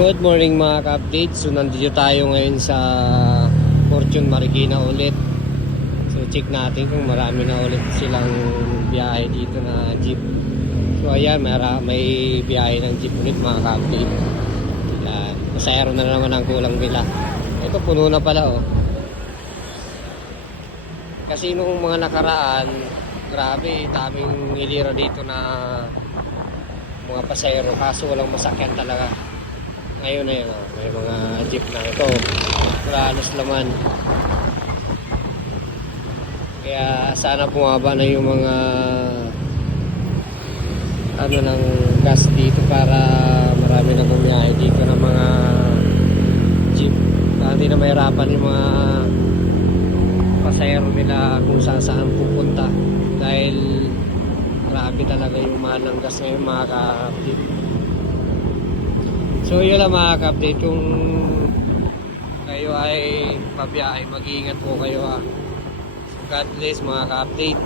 Good morning mga ka-update. So nandito tayo ngayon sa Fortune Marikina ulit. So check natin kung marami na ulit silang biyahe dito na jeep. So ayan, may biyahe ng jeep ulit mga ka-update. Pasayro na naman ang kulang nila. Ito puno na pala oh. Kasi nung mga nakaraan, grabe, daming nilira dito na mga pasayro, kaso walang masakyan talaga. Ngayon na yun, may mga jeep na ito, halos laman. Kaya sana bumaba na yung mga ng gas dito para marami na bumiyahe dito ng mga jeep. Para hindi na mahirapan yung mga pasayro nila kung saan pupunta. Dahil grabe talaga yung mahal ng gas ngayon mga ka-update. So yun lang mga ka-update, kung kayo ay pabiyahe, mag-iingat po kayo ha. So God bless mga ka-update.